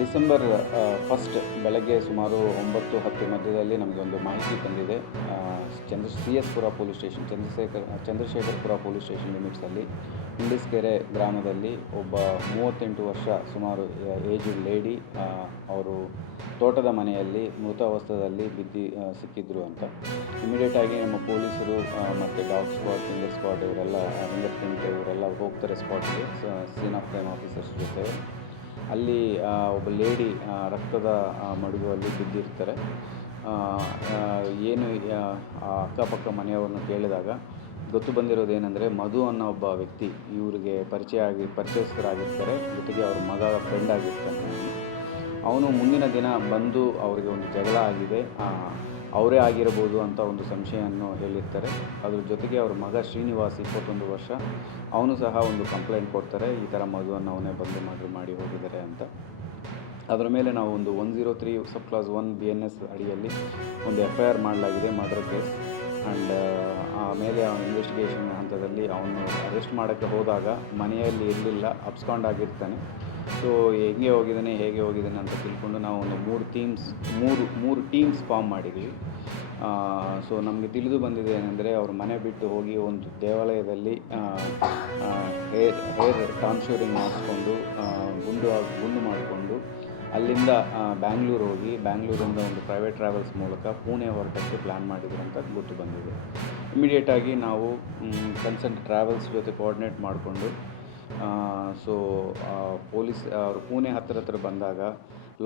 December 1 ಬೆಳಗ್ಗೆ ಸುಮಾರು 9-10 ಮಧ್ಯದಲ್ಲಿ ನಮಗೆ ಒಂದು ಮಾಹಿತಿ ಬಂದಿದೆ. CS ಪುರ police station, Chandrashekharapura police station ಲಿಮಿಟ್ಸಲ್ಲಿ ಇಂಡಿಸ್ಕೆರೆ ಗ್ರಾಮದಲ್ಲಿ ಒಬ್ಬ 38 ವರ್ಷ ಸುಮಾರು ಏಜ್ಡ್ ಲೇಡಿ ಅವರು ತೋಟದ ಮನೆಯಲ್ಲಿ ಮೃತಾವಸ್ಥೆಯಲ್ಲಿ ಸಿಕ್ಕಿದ್ರು ಅಂತ. ಇಮಿಡಿಯೇಟಾಗಿ ನಮ್ಮ ಪೊಲೀಸರು ಮತ್ತು ಡಾಗ್ ಸ್ಕ್ವಾಡ್, ಫಿಂಗರ್ ಸ್ಕ್ವಾಡ್ ಇವರೆಲ್ಲ ಇವರೆಲ್ಲ ಹೋಗ್ತಾರೆ ಸ್ಪಾಟ್ಗೆ, ಸೀನ್ ಆಫ್ ಕ್ರೈಮ್ ಆಫೀಸರ್ಸ್ ಜೊತೆ. ಅಲ್ಲಿ ಒಬ್ಬ ಲೇಡಿ ರಕ್ತದ ಮಡುಗಲ್ಲಿ ಬಿದ್ದಿರ್ತಾರೆ. ಏನು ಅಕ್ಕಪಕ್ಕ ಮನೆಯವ್ರನ್ನ ಕೇಳಿದಾಗ ಗೊತ್ತು ಬಂದಿರೋದೇನೆಂದರೆ, ಮಧು ಅನ್ನೋ ಒಬ್ಬ ವ್ಯಕ್ತಿ ಇವರಿಗೆ ಪರಿಚಯಸ್ಥರಾಗಿರ್ತಾರೆ, ಜೊತೆಗೆ ಅವ್ರ ಮಗ ಫ್ರೆಂಡ್ ಆಗಿರ್ತಾನೆ. ಅವನು ಮುಂದಿನ ದಿನ ಬಂದು ಅವರಿಗೆ ಒಂದು ಜಗಳ ಆಗಿದೆ, ಅವರೇ ಆಗಿರಬಹುದು ಅಂತ ಒಂದು ಸಂಶಯವನ್ನು ಹೇಳಿರ್ತಾರೆ. ಅದ್ರ ಜೊತೆಗೆ ಅವ್ರ ಮಗ ಶ್ರೀನಿವಾಸ್ 21 ವರ್ಷ, ಅವನು ಸಹ ಒಂದು ಕಂಪ್ಲೇಂಟ್ ಕೊಡ್ತಾರೆ, ಈ ಥರ ಮಗುವನ್ನು ಅವನೇ ಬಂದು ಮರ್ಡರ್ ಮಾಡಿ ಹೋಗಿದ್ದಾರೆ ಅಂತ. ಅದರ ಮೇಲೆ ನಾವು ಒಂದು 103 ಸಬ್ ಕ್ಲಾಸ್ 1 BNS ಅಡಿಯಲ್ಲಿ ಒಂದು FIR ಮಾಡಲಾಗಿದೆ, ಮರ್ಡರ್ ಕೇಸ್. ಆ್ಯಂಡ್ ಆಮೇಲೆ ಅವನ ಇನ್ವೆಸ್ಟಿಗೇಷನ್ ಹಂತದಲ್ಲಿ ಅವನು ಅರೆಸ್ಟ್ ಮಾಡೋಕ್ಕೆ ಹೋದಾಗ ಮನೆಯಲ್ಲಿ ಇರಲಿಲ್ಲ, ಅಬ್ಸ್ಕಾಂಡ್ ಆಗಿರ್ತಾನೆ. ಸೊ ಹೇಗೆ ಹೋಗಿದ್ದಾನೆ ಅಂತ ತಿಳ್ಕೊಂಡು ನಾವು ಒಂದು 3 ಟೀಮ್ಸ್ ಫಾರ್ಮ್ ಮಾಡಿದ್ದೀವಿ. ಸೊ ನಮಗೆ ತಿಳಿದು ಬಂದಿದೆ ಏನೆಂದರೆ, ಅವರು ಮನೆ ಬಿಟ್ಟು ಹೋಗಿ ಒಂದು ದೇವಾಲಯದಲ್ಲಿ ಹೇರ್ ಟ್ರಾನ್ಸ್ಫರಿಂಗ್ ಮಾಡಿಸ್ಕೊಂಡು ಗುಂಡು ಮಾಡಿಕೊಂಡು ಅಲ್ಲಿಂದ ಬ್ಯಾಂಗ್ಳೂರು ಹೋಗಿ, ಬ್ಯಾಂಗ್ಳೂರಿಂದ ಒಂದು ಪ್ರೈವೇಟ್ ಟ್ರಾವೆಲ್ಸ್ ಮೂಲಕ ಪುಣೆ ಹೊರಟಕ್ಕೆ ಪ್ಲ್ಯಾನ್ ಮಾಡಿದ್ರು ಅಂತ ಗೊತ್ತು ಬಂದಿದೆ. ಇಮಿಡಿಯೇಟಾಗಿ ನಾವು ಕನ್ಸರ್ನ್ ಟ್ರಾವೆಲ್ಸ್ ಜೊತೆ ಕೋಆರ್ಡಿನೇಟ್ ಮಾಡಿಕೊಂಡು ಪೊಲೀಸ್ ಅವರು ಪುಣೆ ಹತ್ತಿರ ಬಂದಾಗ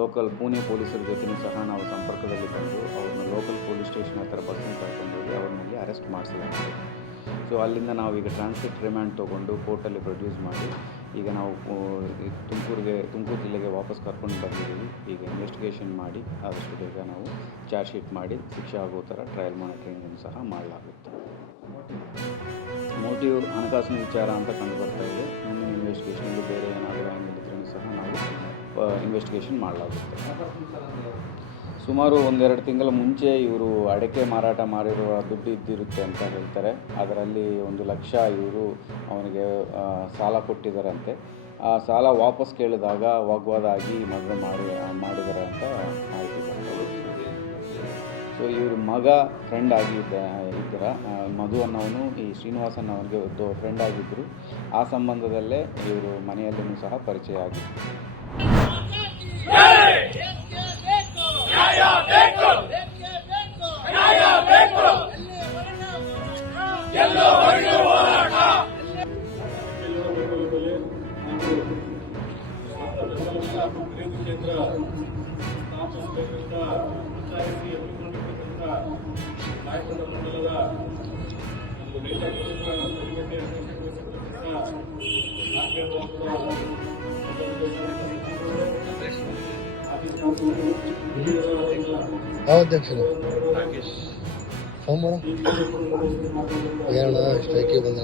ಲೋಕಲ್ ಪುಣೆ ಪೊಲೀಸರ ಜೊತೆಯೂ ಸಹ ನಾವು ಸಂಪರ್ಕದಲ್ಲಿ ಬಂದು ಅವ್ರನ್ನ ಲೋಕಲ್ ಪೊಲೀಸ್ ಸ್ಟೇಷನ್ ಹತ್ತಿರ ಬಸ್ಸನ್ನು ಕರ್ಕೊಂಡೋಗಿ ಅವ್ರನ್ನಲ್ಲಿ ಅರೆಸ್ಟ್ ಮಾಡಿಸಲಾಗಿದೆ. ಸೊ ಅಲ್ಲಿಂದ ನಾವು ಈಗ ಟ್ರಾನ್ಸಿಟ್ ರಿಮ್ಯಾಂಡ್ ತೊಗೊಂಡು ಕೋರ್ಟಲ್ಲಿ ಪ್ರೊಡ್ಯೂಸ್ ಮಾಡಿ ಈಗ ನಾವು ತುಮಕೂರು ಜಿಲ್ಲೆಗೆ ವಾಪಸ್ ಕರ್ಕೊಂಡು ಬಂದಿದ್ದೀವಿ. ಈಗ ಇನ್ವೆಸ್ಟಿಗೇಷನ್ ಮಾಡಿ ಆದಷ್ಟು ಬೇಗ ನಾವು ಚಾರ್ಜ್ ಶೀಟ್ ಮಾಡಿ ಶಿಕ್ಷೆ ಆಗೋ ಥರ ಟ್ರಯಲ್ ಮಾನಿಟರಿಂಗನ್ನು ಸಹ ಮಾಡಲಾಗುತ್ತೆ. ಮೋಟಿವ್ ಹಣಕಾಸಿನ ವಿಚಾರ ಅಂತ ಕಂಡು ಬರ್ತಾ ಇದೆ. ಮುಂದಿನ ಇನ್ವೆಸ್ಟಿಗೇಷನ್ಗೆ ಬೇರೆ ಏನಾದರೂ ಆ್ಯಂಗಲ್ ಇದ್ರೂ ಸಹ ನಾವು ಇನ್ವೆಸ್ಟಿಗೇಷನ್ ಮಾಡಲಾಗುತ್ತೆ. ಸುಮಾರು 1-2 ತಿಂಗಳ ಮುಂಚೆ ಇವರು ಅಡಿಕೆ ಮಾರಾಟ ಮಾಡಿರುವ ದುಡ್ಡು ಇದ್ದಿರುತ್ತೆ ಅಂತ ಹೇಳ್ತಾರೆ. ಅದರಲ್ಲಿ 1 ಲಕ್ಷ ಇವರು ಅವನಿಗೆ ಸಾಲ ಕೊಟ್ಟಿದ್ದಾರಂತೆ. ಆ ಸಾಲ ವಾಪಸ್ ಕೇಳಿದಾಗ ವಾಗ್ವಾದ ಆಗಿ ಮರ್ಡರ್ ಮಾಡಿದ್ದಾರೆ ಅಂತ ಮಾಹಿತಿ ಬರ್ತದೆ. ಸೊ ಇವ್ರ ಮಗ ಫ್ರೆಂಡ್ ಇದ್ದರ ಮಧು ಅನ್ನೋನು ಈ ಶ್ರೀನಿವಾಸ್ ಅನ್ನೋನಿಗೆ ಫ್ರೆಂಡ್ ಆಗಿದ್ದರು. ಆ ಸಂಬಂಧದಲ್ಲೇ ಇವರು ಮನೆಯಲ್ಲೂ ಸಹ ಪರಿಚಯ ಆಗಿತ್ತು. ಅಧ್ಯಕ್ಷರು ಫೋನ್ ಮಾಡ ಹೇಳ ಸ್ಟ್ರೈಕಿಗೆ ಬಂದ